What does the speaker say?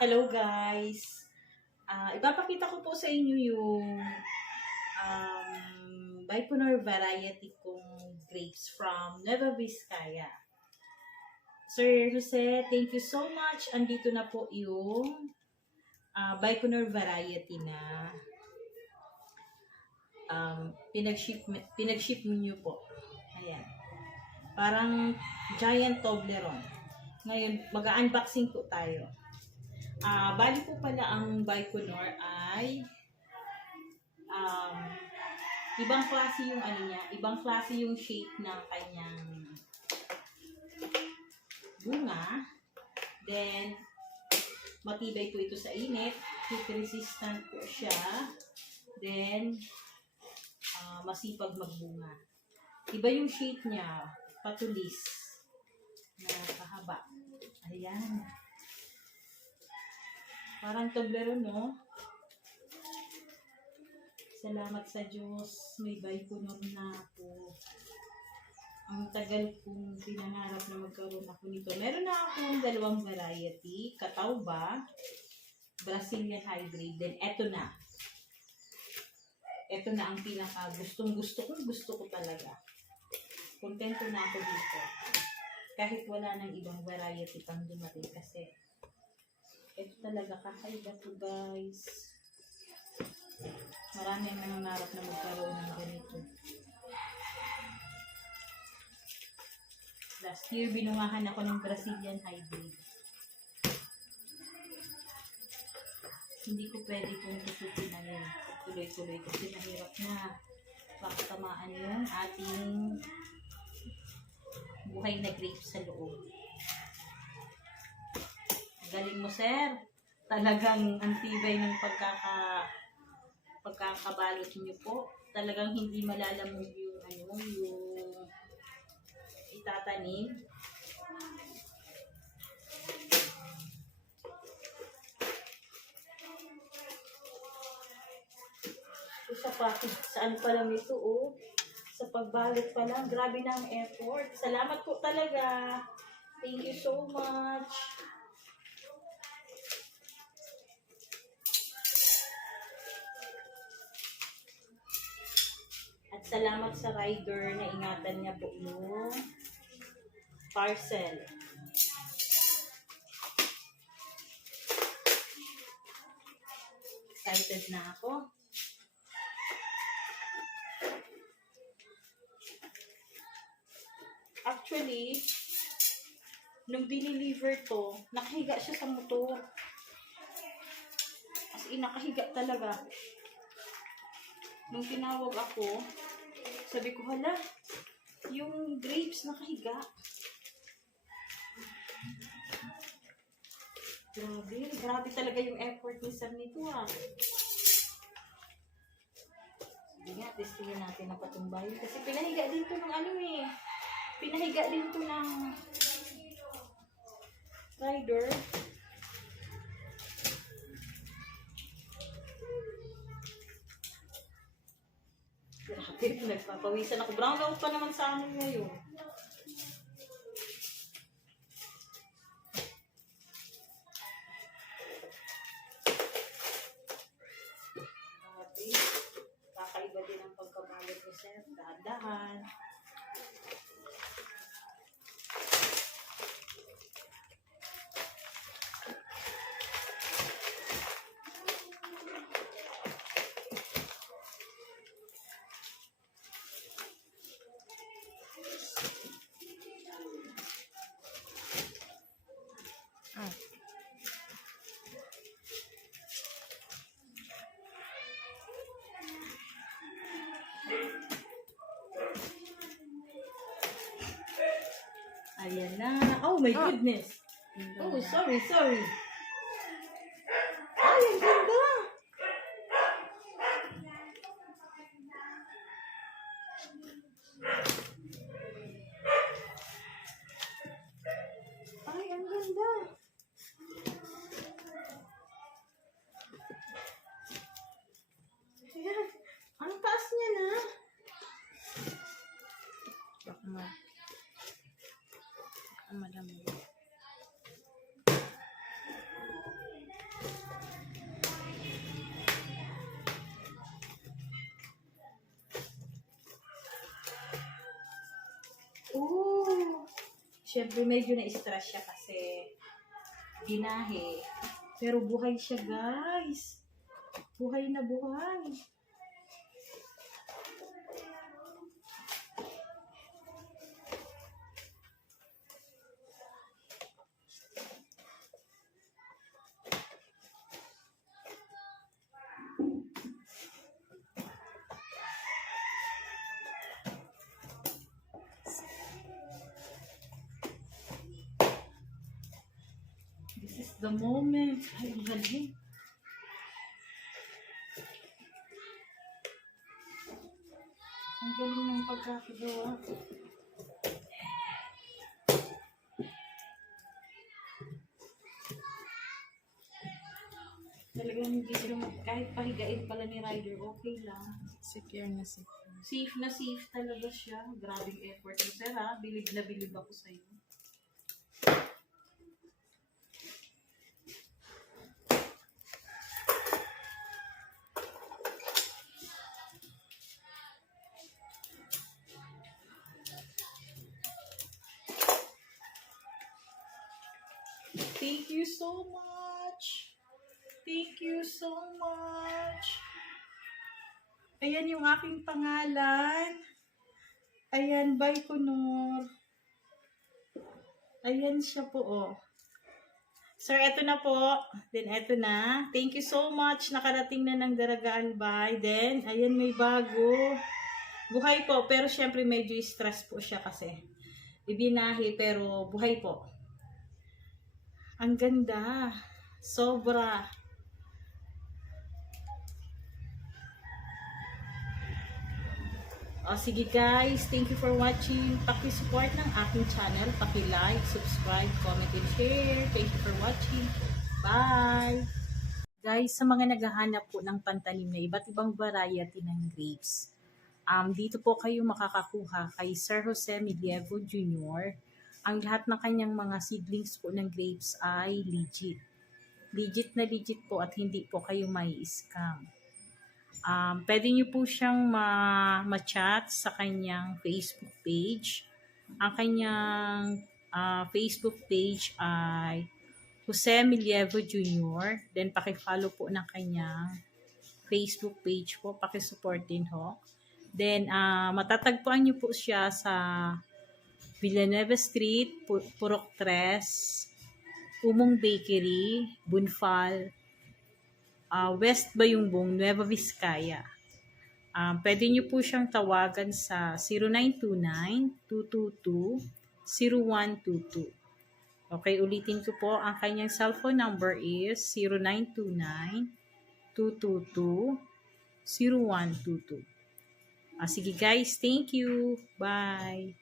Hello guys! Ipapakita ko po sa inyo yung Baikonur variety kong grapes from Nueva Vizcaya. Sir Jose, thank you so much. Andito na po yung Baikonur variety na pinag-ship niyo po. Ayan. Parang giant Toblerone. Ngayon, mag-unboxing po tayo. Bali po pala ang Baikonur ay ibang klase yung ano niya, ibang klase yung shape ng kanyang bunga. Then, matibay po ito sa init, heat resistant po siya. Then, masipag magbunga. Iba yung shape niya, patulis na kahaba. Ayan. Parang Toblerone, no? Salamat sa Diyos. May Baikonur na ako. Ang tagal kong pinangarap na magkaroon ako nito. Meron na akong dalawang variety. Catawba, Brazilian Hybrid. Then, eto na. Eto na ang pinaka gusto ko talaga. Kontento na ako dito. Kahit wala nang ibang variety pang dumating kasi ito talaga kakaiba to guys. Marami ang nangangarap na magkaroon ng ganito. Last year binungahan ako ng Brazilian Hybrid. Hindi ko pwede kung tututin na yun. Tuloy-tuloy kasi mahirap na. Baka tamaan yung ating buhay na grapes sa loob. Galing mo, sir. Talagang antibay ng pagkakabalot niyo po. Talagang hindi malalamog yung yung itatanim. So, sa package, saan pa lang ito, oh. Sa pagbalot pa lang. Grabe na ang effort. Salamat po talaga. Thank you so much. At salamat sa rider na ingatan niya po yung parcel. Excited na ako. Actually, nung dineliver to, nakahiga siya sa motor. As in, nakahiga talaga. Nung tinawag ako, sabi ko, hala, yung grapes nakahiga. Grabe talaga yung effort ni Sir nito, ah. Sige nga, testingin natin ang patumbayan. Kasi pinahiga din to ng pinahiga din to ng rider. Grabe, nagpapawisan ako. Brown out pa naman sa amin ngayon. Grabe, kakaiba din ang pagkabalot ko, sir. Dahan-dahan. Ayan na. Oh my goodness. Oh, sorry. Ay, ang ganda. Ay, ang ganda. Ayan. Ang taas niya na. Baka madami. Siyempre, medyo na-stress siya kasi binahe. Pero buhay siya, guys. Buhay na buhay. This is the moment. Ay, ang galing. Ang galing ng pagkakagawa. Talagang hindi sila kahit pahigain pala ni Ryder, okay lang. Secure na secure. Safe na safe talaga siya. Grabing effort mo, sir, ha? Bilib na bilib ako sa'yo. Thank you so much. Thank you so much. Ayan yung aking pangalan. Ayan, Baikonur. Ayan siya po, oh. Sir, eto na po. Then, eto na. Thank you so much. Nakarating na ng Daraga Albay. Then, ayan, may bago. Buhay po. Pero, syempre, medyo stress po siya kasi. Ibinahi, pero buhay po. Ang ganda. Sobra. O, sige guys, thank you for watching. Paki-support ng aking channel. Paki-like, subscribe, comment, and share. Thank you for watching. Bye! Guys, sa mga naghahanap po ng pantanim na iba't ibang variety ng grapes, dito po kayo makakakuha kay Sir Jose Milievo Jr. Ang lahat ng kanyang mga seedlings po ng grapes ay legit. Legit na legit po at hindi po kayo may scam. Pwede nyo po siyang ma-chat sa kanyang Facebook page. Ang kanyang Facebook page ay Jose Milievo Jr. Then, paki-follow po ng kanyang Facebook page po. Paki-support din ho. Then, matatagpuan nyo po siya sa Villanueva Street, Purok 3, Umong Bakery, Bunfal, West Bayumbong, Nueva Vizcaya. Pwede nyo po siyang tawagan sa 0929-222-0122. Okay, ulitin ko po. Ang kanyang cellphone number is 0929-222-0122. Sige guys, thank you. Bye.